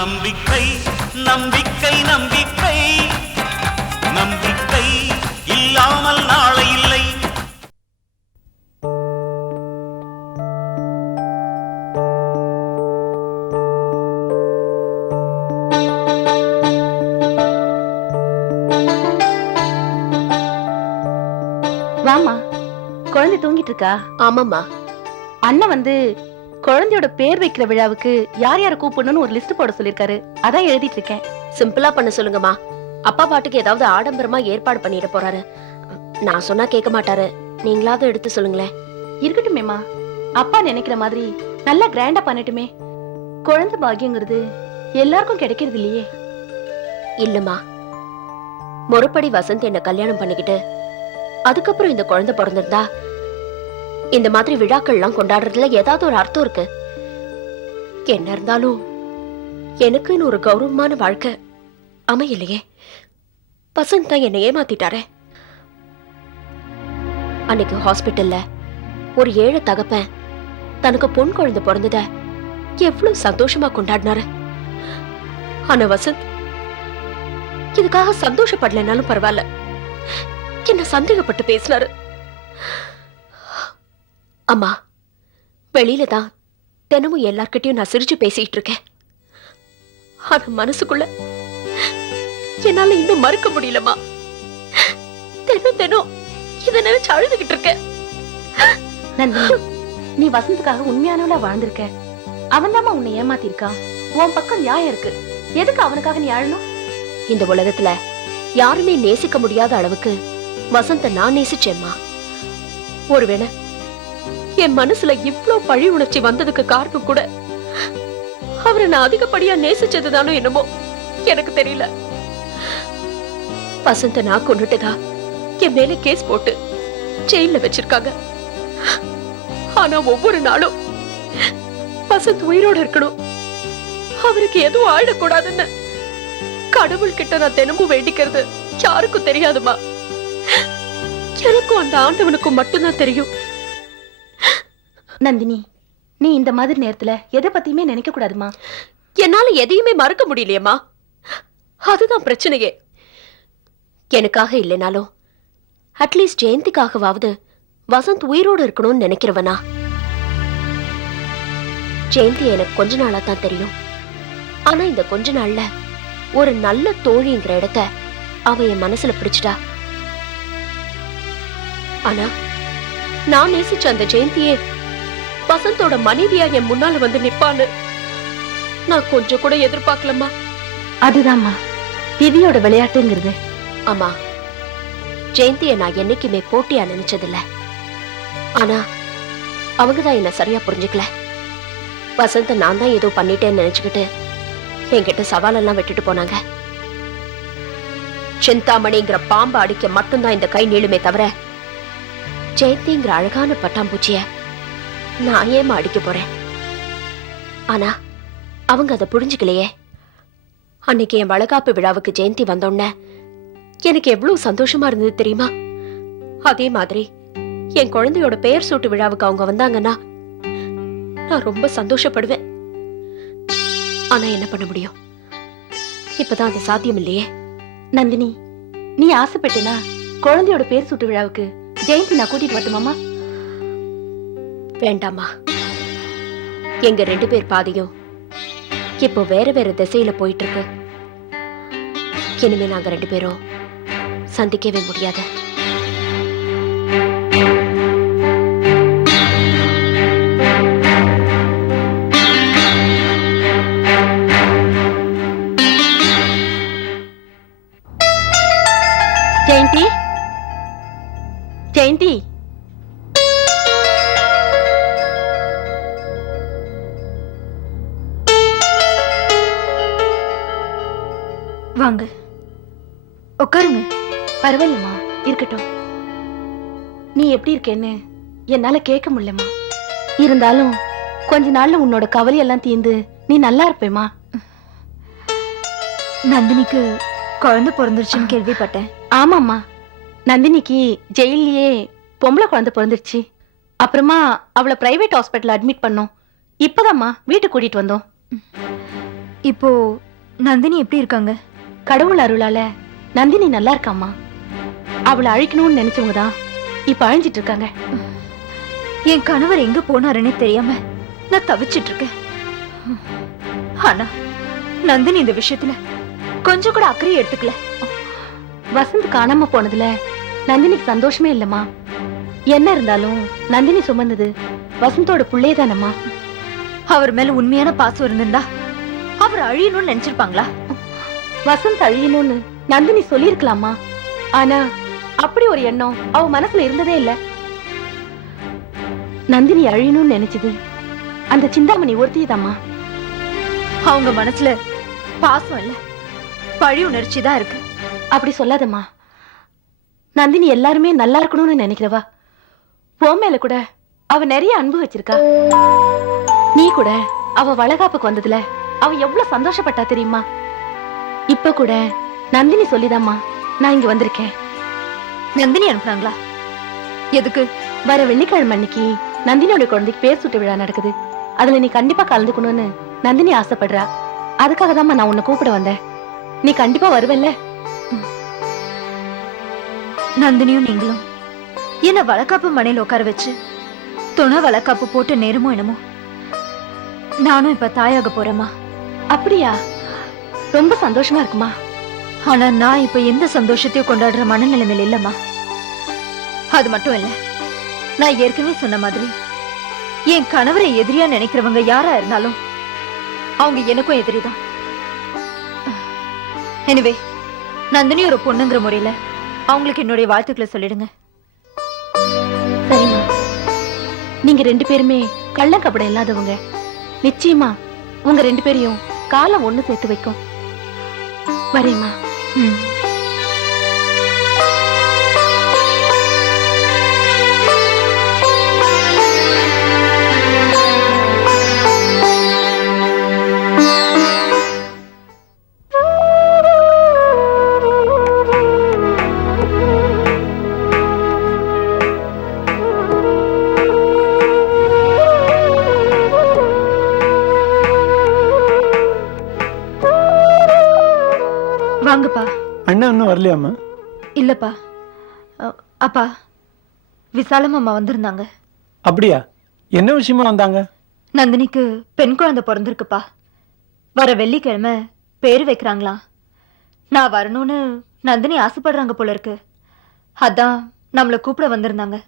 நம்பிக்கை நம்பிக்கை நம்பிக்கை நம்பிக்கை இல்லாமல் நாளை இல்லை. வாமா, குழந்தை தூங்கிட்டு இருக்கா? ஆமாம்மா. அண்ணன் வந்து குழந்தையோட பேர் வைக்கிற விழாவுக்கு யார் யார கூப்பிடணும்னு ஒரு லிஸ்ட் போட சொல்லிருக்காரு. அதான் எழுதிட்டு இருக்கேன். சிம்பிளா பண்ண சொல்லுங்கம்மா. அப்பா பாட்டுக்கு ஏதாவது ஆடம்பரமா ஏற்பாடு பண்ணிட போறாரு. நான் சொன்னா கேட்க மாட்டாரு. நீங்களாவது எடுத்து சொல்லுங்களேன். இருக்கட்டுமேமா, அப்பா நினைக்கிற மாதிரி நல்லா கிராண்டா பண்ணட்டுமே. குழந்தை பாக்கியங்கிறது எல்லாருக்கும் கிடைக்கிறது இல்லையே. இல்லம்மா, முறைப்படி வசந்த் என்ன கல்யாணம் பண்ணிக்கிட்டு அதுக்கப்புறம் இந்த குழந்தை பிறந்திருந்தா இந்த மாதிரி விழாக்கள்லாம் கொண்டாடுறதுல ஏதாவது ஒரு அர்த்தம் இருக்கு. என்ன இருந்தாலும் எனக்குன்னு ஒரு கௌரவமான வாழ்க்கை அமையலையே. வசந்த் தான் என்னை ஏமாத்திட்டாரே. அன்னைக்கு ஹாஸ்பிட்டல்ல ஒரு ஏழை தகப்பன் தனக்கு பொன் குழந்தை பிறந்தத எவ்வளவு சந்தோஷமா கொண்டாடினாரு. ஆனா வசந்த் இதுக்காக சந்தோஷப்படலைனாலும் பரவாயில்ல, என்ன சந்தேகப்பட்டு பேசினாரு. அம்மா, வெளியில தான் தினமும் எல்லார்கிட்டயும் நான் சிரிச்சு பேசிட்டு இருக்கேன். ஆனா மனசுக்குள்ள என்னால இன்னும் மறுக்க முடியலமா. தினம் தினம் இத நினைச்சு அழுதுகிட்டு இருக்கேன். நந்தினி, நீ வசந்துக்காக உண்மையானவளா வாழ்ந்திருக்க. அவன் தாமா உன்னை ஏமாத்திருக்கான். உன் பக்கம் நியாயம் இருக்கு. எதுக்கு அவனுக்காக நீ அழணும்? இந்த உலகத்துல யாருமே நேசிக்க முடியாத அளவுக்கு வசந்த நான் நேசிச்சேம்மா. ஒருவேளை என் மனசுல இவ்ளோ பழி உணர்ச்சி வந்ததுக்கு காரணம் கூட அவரை நான் அதிகப்படியா நேசிச்சதுதானோ என்னமோ எனக்கு தெரியல. வசந்த நான் கொண்டுட்டதா என் மேல கேஸ் போட்டு ஜெயில வச்சிருக்காங்க. ஆனா ஒவ்வொரு நாளும் வசந்த் உயிரோட இருக்கணும், அவருக்கு எதுவும் ஆயிடக்கூடாதுன்னு கடவுள் கிட்ட நான் தினமும் வேண்டிக்கிறது யாருக்கும் தெரியாதுமா. எனக்கும் அந்த ஆண்டவனுக்கும் மட்டும்தான் தெரியும். நந்தினி, நீ இந்த மாதிரி நேரத்துல எதை பத்தியுமே நினைக்க கூடாதுமா. என்னால எதையுமே மறக்க முடியலையம்மா. அதுதான் பிரச்சனையே. எனக்காக இல்லைனாலும் அட்லீஸ்ட் ஜெயந்திக்காகவாவது வசந்த் உயிரோடு இருக்கணும்னு நினைக்கிறவனா? ஜெயந்தி எனக்கு கொஞ்ச நாளா தான் தெரியும். ஆனா இந்த கொஞ்ச நாள்ல ஒரு நல்ல தோழிங்கிற இடத்த அவ என் மனசுல பிடிச்சிட்டா. ஆனா நான் நேசிச்ச அந்த ஜெயந்தியே வசந்தோட மனைவியா என் முன்னால வந்து நிப்பான்னு நான் கொஞ்சம் கூட எதிர்பார்க்கலம்மா. அதுதான்மா விதியோட விளையாட்டுங்கிறது. ஆமா, ஜெயந்திய நான் என்னைக்குமே போட்டியா நினைச்சதில்ல. ஆனா அவங்கதான் என்ன சரியா புரிஞ்சுக்கல. வசந்த நான் தான் ஏதோ பண்ணிட்டேன்னு நினைச்சுக்கிட்டு என்கிட்ட சவாலெல்லாம் விட்டுட்டு போனாங்க. சிந்தாமணிங்கிற பாம்பு அடிக்க மட்டும்தான் இந்த கை நீளுமே தவிர ஜெயந்திங்கிற அழகான பட்டாம்பூச்சிய நான் ஏமா அடிக்க போறேன்? ஆனா அவங்க அதை புரிஞ்சுக்கலையே. அன்னைக்கு என் வளகாப்பு விழாவுக்கு ஜெயந்தி வந்தோன்ன எனக்கு எவ்வளவு சந்தோஷமா இருந்தது தெரியுமா? அதே மாதிரி என் குழந்தையோட பெயர் சூட்டு விழாவுக்கு அவங்க வந்தாங்கன்னா நான் ரொம்ப சந்தோஷப்படுவேன். ஆனா என்ன பண்ண முடியும்? இப்பதான் அது சாத்தியம் இல்லையே. நந்தினி, நீ ஆசைப்பட்டேனா குழந்தையோட பேர் சூட்டு விழாவுக்கு ஜெயந்தி நான் கூட்டிட்டு வரட்டுமாமா? வேண்டாமா. எங்க 2 பேர் பாதியும் இப்போ வேற வேற திசையில போயிட்டு இருக்கு. இனிமே நாங்க 2 பேரும் சந்திக்கவே முடியாது. ஜெயந்தி, ஜெயந்தி, வாங்க உட்காருங்க. பரவாயில்லம்மா, இருக்கட்டும். நீ எப்படி இருக்கேன்னு என்னால கேட்க முடியலம்மா. இருந்தாலும் கொஞ்ச நாள்ல உன்னோட கவலையெல்லாம் தீர்ந்து நீ நல்லா இருப்பேம்மா. நந்தினிக்கு குழந்தை பிறந்துருச்சுன்னு கேள்விப்பட்டேன். ஆமாம்மா, நந்தினிக்கு ஜெயிலே பொம்பளை குழந்தை பிறந்துருச்சு. அப்புறமா அவளை பிரைவேட் ஹாஸ்பிட்டல் அட்மிட் பண்ணோம். இப்பதாம்மா வீட்டுக்கு கூட்டிட்டு வந்தோம். இப்போ நந்தினி எப்படி இருக்காங்க? கடவுள் அருளால நந்தினி நல்லா இருக்காம்மா. அவளை அழிக்கணும்னு நினைச்சவங்க தான் இப்ப அழிஞ்சிட்டு இருக்காங்க. என் கணவர் எங்க போனாருன்னே தெரியாம நான் தவிச்சிட்டு இருக்கேன். ஆனா நந்தினி இந்த விஷயத்துல கொஞ்சம் கூட அக்கறை எடுத்துக்கல. வசந்த் காணாம போனதுல நந்தினிக்கு சந்தோஷமே இல்லம்மா. என்ன இருந்தாலும் நந்தினி சுமந்தது வசந்தோட புள்ளையே தானம்மா. அவர் மேல உண்மையான பாசம் இருந்திருந்தா அவர் அழியணும்னு நினைச்சிருப்பாங்களா? வசந்த் அழியணும்னு நந்தினி சொல்லிருக்கலாமா. ஆனா அப்படி ஒரு எண்ணம் அவ மனசுல இருந்ததே இல்ல. நந்தினி அழியணும்னு நினைச்சது அந்த சிந்தாமணி ஒருத்தியதாம்மா. அவங்க மனசுல பாசம் இல்ல, பழி உணர்ச்சி தான் இருக்கு. அப்படி சொல்லாதம்மா. நந்தினி எல்லாருமே நல்லா இருக்கணும்னு நினைக்கிறவா. உன் மேல கூட அவ நிறைய அன்பு வச்சிருக்கா. நீ கூட அவ வளகாப்புக்கு வந்ததுல அவ எவ்வளவு சந்தோஷப்பட்டா தெரியுமா? இப்ப கூட நந்தினி சொல்லிதாம்மா நான் இங்க வந்திருக்கேன். நந்தினி அனுப்புறாங்களா? எதுக்கு? வர வெள்ளிக்கிழமை அன்னைக்கு நந்தினியோட குழந்தைக்கு பேர் சுட்டு விழா நடக்குது. அதுல நீ கண்டிப்பா கலந்துக்கணும்னு நந்தினி ஆசைப்படுறா. அதுக்காக தான் நான் உன்னை கூப்பிட வந்தேன். நீ கண்டிப்பா வருவல்ல? நந்தினியும் நீங்களும் என்ன வளக்காப்பு மனையில உட்கார வச்சு துணை வளக்காப்பு போட்டு நேரமோ என்னமோ நானும் இப்ப தாயாக போறேம்மா. அப்படியா? ரொம்ப சந்தோஷமா இருக்குமா? ஆனா நான் இப்ப எந்த சந்தோஷத்தையும் கொண்டாடுற மனநிலைமையில இல்லம்மா. அது மட்டும் இல்ல, நான் ஏற்கனவே சொன்ன மாதிரி என் கணவரை எதிரியா நினைக்கிறவங்க யாரா இருந்தாலும் அவங்க எனக்கும் எதிரிதான். எனிவே, நந்தினி ஒரு பொண்ணுங்கிற முறையில அவங்களுக்கு என்னுடைய வாழ்த்துக்களை சொல்லிடுங்க. சரிம்மா. நீங்க ரெண்டு பேருமே கள்ளக்கபடம் இல்லாதவங்க. நிச்சயமா உங்க ரெண்டு பேரையும் காலம் ஒண்ணு சேர்த்து வைக்கும். வரேம்மா. வாங்கப்பா. அண்ணா இன்னும் வரலையாம்மா? இல்லப்பா. அப்பா, விசாலம் அம்மா வந்திருந்தாங்க. அப்படியா? என்ன விஷயமா வந்தாங்க? நந்தினிக்கு பெண் குழந்தை பிறந்திருக்குப்பா. வர வெள்ளிக்கிழமை பேரு வைக்கிறாங்களா. நான் வரணும்னு நந்தினி ஆசைப்படுறாங்க போல இருக்கு. அதான் நம்மளை கூப்பிட வந்திருந்தாங்க.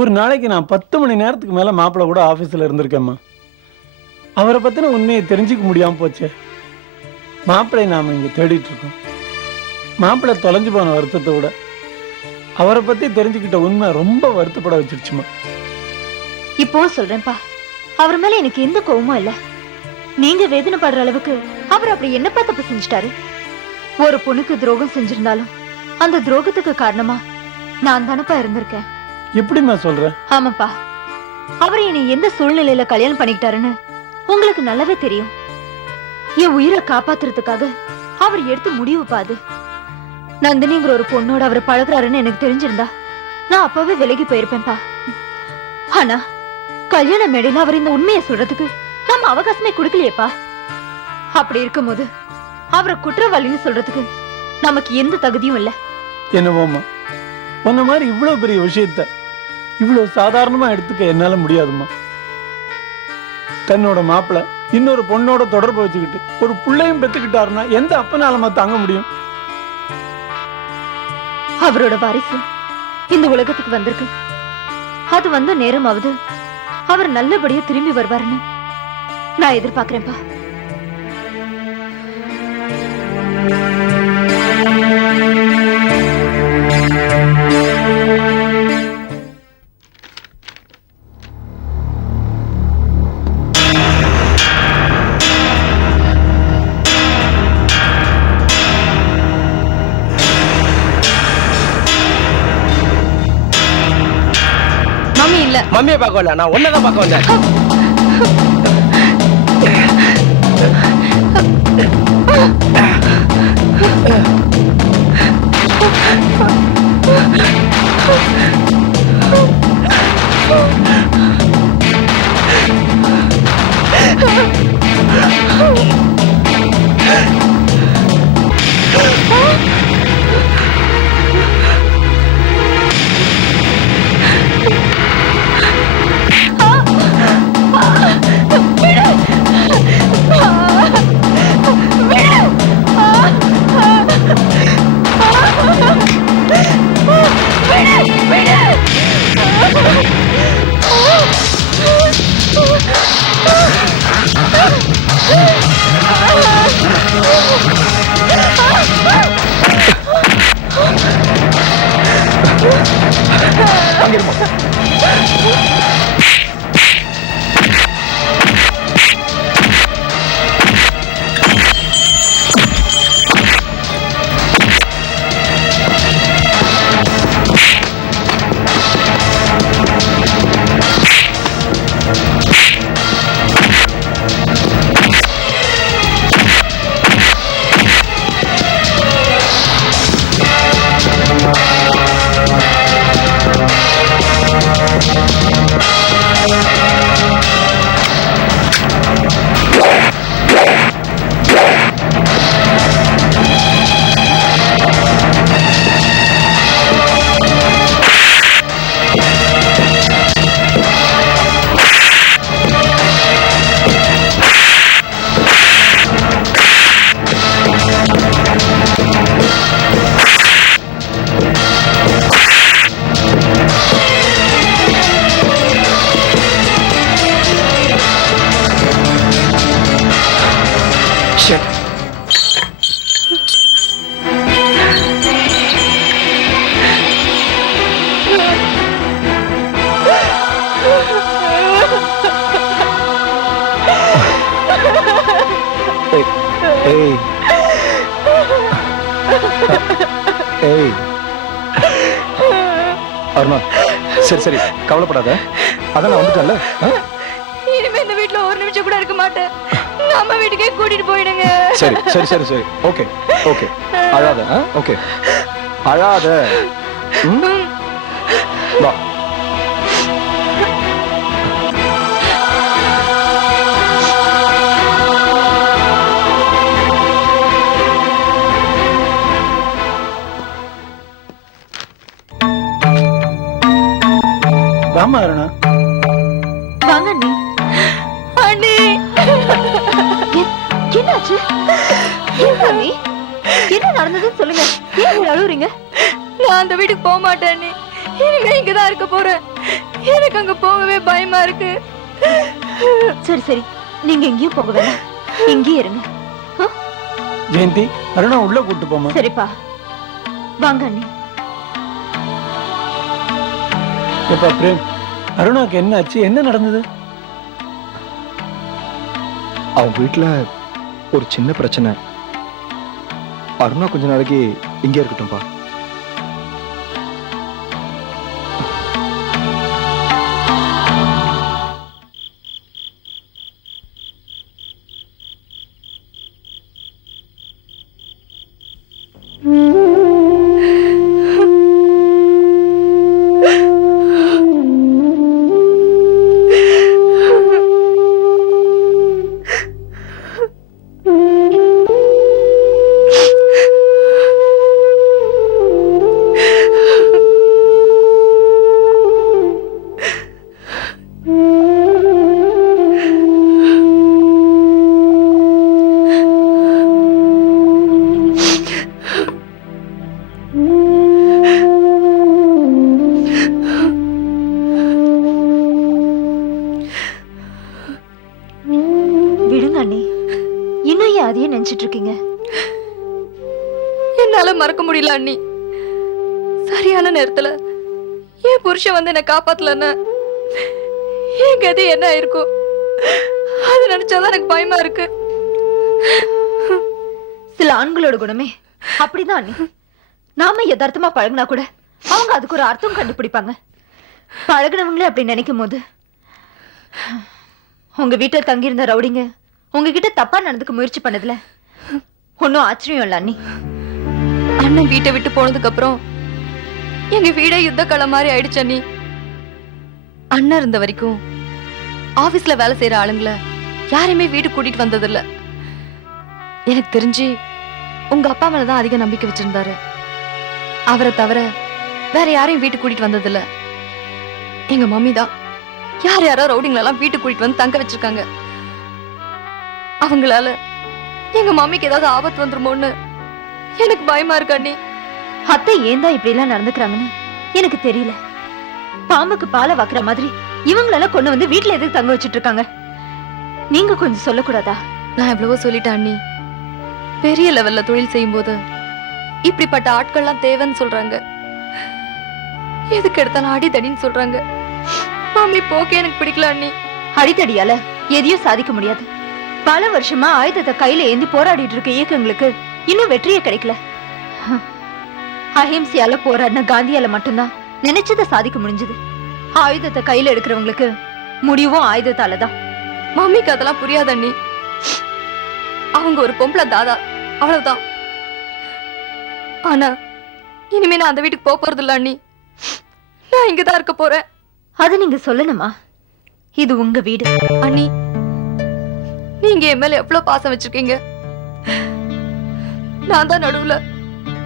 ஒரு நாளைக்கு நான் 10 மணி நேரத்துக்கு மேல மாப்பிள்ளை கூட ஆபீஸ்ல இருந்திருக்கேம்மா. அவரை பத்தின உண்மையை தெரிஞ்சுக்க முடியாம போச்சே. மாப்பிள்ளை நாம இங்க தேடிட்டு இருக்கோம். மாப்பிள்ளை தொலைஞ்சு போன வருத்தத்தை விட அவரை பத்தி தெரிஞ்சுக்கிட்ட உண்மை ரொம்ப வருத்தப்பட வச்சிருச்சுமா. இப்போ சொல்றேன்ப்பா, அவர் மேல எனக்கு எந்த கோவமும் இல்ல. நீங்க வேதனைப்படுற அளவுக்கு அவர் அப்படி என்னப்பா தப்பு செஞ்சுட்டாரு? ஒரு பொண்ணுக்கு துரோகம் செஞ்சிருந்தாலும் அந்த துரோகத்துக்கு காரணமா நான் தானப்பா இருந்திருக்கேன். எப்படிம்மா சொல்ற? ஆமாப்பா, அவர் என்னை எந்த சூழ்நிலையில கல்யாணம் பண்ணிக்கிட்டாருன்னு உங்களுக்கு நல்லாவே தெரியும். என் உயிரை காப்பாத்துறதுக்காக அவர் எடுத்து முடிவு பாது. நந்தினிங்கிற ஒரு பொண்ணோட அவர் பழகுறாருன்னு எனக்கு தெரிஞ்சிருந்தா நான் அப்பவே விலகி போயிருப்பேன்பா. ஆனா கல்யாண மேடையில அவர் இந்த உண்மையை சொல்றதுக்கு நம்ம அவகாசமே கொடுக்கலையேப்பா. அப்படி இருக்கும்போது அவரை குற்றவாளின்னு சொல்றதுக்கு நமக்கு எந்த தகுதியும் இல்ல. என்னவோம்மா, உன்ன மாதிரி இவ்வளவு பெரிய விஷயத்த இவ்வளவு சாதாரணமா எடுத்துக்க என்னால முடியாதுமா. தன்னோட மாப்பிள்ளை இன்னொரு பொண்ணோட தொடர்பு வச்சுக்கிட்டு ஒரு பிள்ளையும் பெத்துக்கிட்டாருன்னா எந்த அப்பனாலமா தாங்க முடியும்? அவரோட வாரிசு இந்த உலகத்துக்கு வந்திருக்கு. அது வந்த நேரமாவது அவர் நல்லபடியா திரும்பி வருவாருன்னு நான் எதிர்பார்க்கிறேன்ப்பா. மம்மியை பார்க்க வரல, நான் ஒன்னதான் பார்க்க வந்தேன். அங்கிருமா ஏய் ஏய் அருணா சரி சரி கவலைப்படாத அதான் நான் வந்துட்டேன்ல இனிமே இந்த வீட்ல ஒரு நிமிஷம் கூட இருக்க மாட்டேன் நம்ம வீட்டுக்கே கூட்டிட்டு போயிடுங்க சரி சரி சரி சரி ஓகே ஓகே அழாத ஓகே அழாத வா வாமா அருணா. வாங்க அண்ணி. அண்ணி என்னாச்சு? ஏன் அண்ணி? என்ன நடந்ததுன்னு சொல்லுங்க. ஏன் இப்படி அழுவுறீங்க? நான் அந்த வீட்டுக்கு போக மாட்டேன் அண்ணி. இனிமே இங்கதான் இருக்க போறேன். எனக்கு அங்க போகவே பயமா இருக்கு. சரி சரி, நீங்க எங்கேயும் போக வேண்டாம், இங்கேயே இருங்க. ஜெயந்தி, அருணா உள்ள கூட்டு போமா. சரிப்பா, வாங்க அண்ணி. எப்பா பிரேம், அருணாக்கு என்ன ஆச்சு? என்ன நடந்தது? அவன் வீட்டுல ஒரு சின்ன பிரச்சனை. அருணா கொஞ்ச நாளைக்கு இங்கே இருக்கட்டும்பா. அதையே நினைச்சிட்டு இருக்கீங்க? என்னால மறக்க முடியல அண்ணி. சரியான நேரத்துல என் புருஷன் வந்து என்ன காப்பாத்தலன்னா என் கதி என்ன ஆயிருக்கும்? அது நினைச்சாதான் எனக்கு பயமா இருக்கு. சில ஆண்களோட குணமே அப்படிதான் அண்ணி. நாம யதார்த்தமா பழகினா கூட அவங்க அதுக்கு ஒரு அர்த்தம் கண்டுபிடிப்பாங்க. பழகினவங்களே அப்படி நினைக்கும் போது உங்க வீட்டுல தங்கியிருந்த ரவுடிங்க உங்ககிட்ட தப்பா நடந்துக்க முயற்சி பண்ணதுல ஒன்னும் ஆச்சரியம் இல்ல அண்ணி. அண்ணன் வீட்டை விட்டு போனதுக்கு அப்புறம் எங்க வீடே யுத்த களம் மாதிரி ஆயிடுச்சு அண்ணி. அண்ணன் இருந்த வரைக்கும் ஆபீஸ்ல வேலை செய்யற ஆளுங்களை யாரையுமே வீட்டுக்கு கூட்டிட்டு வந்ததில்ல. எனக்கு தெரிஞ்சு உங்க அப்பா மேலதான் அதிக நம்பிக்கை வச்சிருந்தாரு. அவரை தவிர வேற யாரையும் வீட்டுக்கு கூட்டிட்டு வந்ததில்ல. எங்க மம்மி தான் யாரோ ரவுடிங்களெல்லாம் வீட்டுக்கு கூட்டிட்டு வந்து தங்க வச்சிருக்காங்க. அவங்களால எங்க மம்மிக்கு ஏதாவது ஆபத்து வந்துருமோன்னு எனக்கு பயமா இருக்கு அண்ணி. அத்தை ஏன் தான் இப்படி எல்லாம் நடந்துக்கிறாங்கன்னு எனக்கு தெரியல. பாம்புக்கு பாலை வாக்குற மாதிரி இவங்களெல்லாம் கொண்டு வந்து வீட்டுல எதுக்கு தங்க வச்சிட்டு இருக்காங்க? நீங்க கொஞ்சம் சொல்லக்கூடாதா? நான் எவ்வளவோ சொல்லிட்டேன் அண்ணி. பெரிய லெவல்ல தொழில் செய்யும் போது இப்படிப்பட்ட ஆட்கள்லாம் தேவைன்னு சொல்றாங்க. எதுக்கு எடுத்தாலும் அடிதடின்னு சொல்றாங்க. மாமி போக்கே எனக்கு பிடிக்கல அண்ணி. அடித்தடியால எதையும் சாதிக்க முடியாது. பல வருஷமா ஆயுதத்தை கையில ஏந்தி போராடிட்டு இருக்க இயக்கங்களுக்கு இன்னும் வெற்றியே கிடைக்கல. அஹிம்சையால போராடின காந்தியால மட்டும்தான் நினைச்சதை சாதிக்க முடிஞ்சது. ஆயுதத்தை கையில எடுக்கிறவங்களுக்கு முடிவும் ஆயுதத்தாலதான். மாமிக்கு அதெல்லாம் புரியாது அண்ணி. அவங்க ஒரு பொம்பளை தாதா, அவ்வளவுதான். ஆனா இனிமே நான் அந்த வீட்டுக்கு போறது இல்ல அண்ணி. நான் இங்கதான் இருக்க போறேன். அது நீங்க சொல்லணுமா? இது உங்க வீடு. அண்ணி, நீங்க என் மேல எவ்வளவு பாசம் வச்சிருக்கீங்க. நான் தான் நடுவுல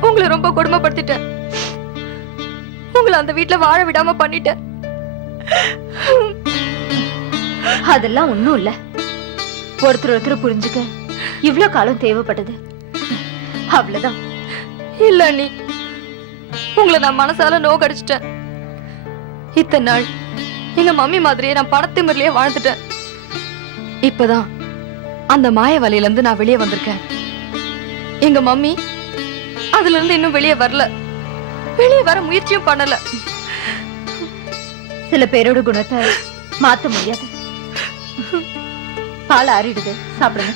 உங்களை ரொம்ப கொடுமைப்படுத்திட்டேன். உங்களை அந்த வீட்டுல வாழ விடாம பண்ணிட்டேன். அதெல்லாம் ஒண்ணும் இல்ல. ஒருத்தர் ஒருத்தர் புரிஞ்சுக்க இவ்ளோ காலம் தேவைப்பட்டது, அவ்வளவுதான். இல்ல அண்ணி, உங்களை நான் மனசால நோக்கடிச்சிட்டேன். இத்தனை நாள் எங்க மம்மி மாதிரியே நான் பணத்திமிரிலேயே வாழ்ந்துட்டேன். இப்பதான் அந்த மாய வலையில இருந்து நான் வெளியே வந்திருக்கேன். எங்க மம்மி அதுல இருந்து இன்னும் வெளியே வரல. வெளியே வர முயற்சியும் பண்ணல. சில பேரோட குணத்தை மாத்த முடியாது. பால் ஆறிடுது, சாப்பிடுங்க.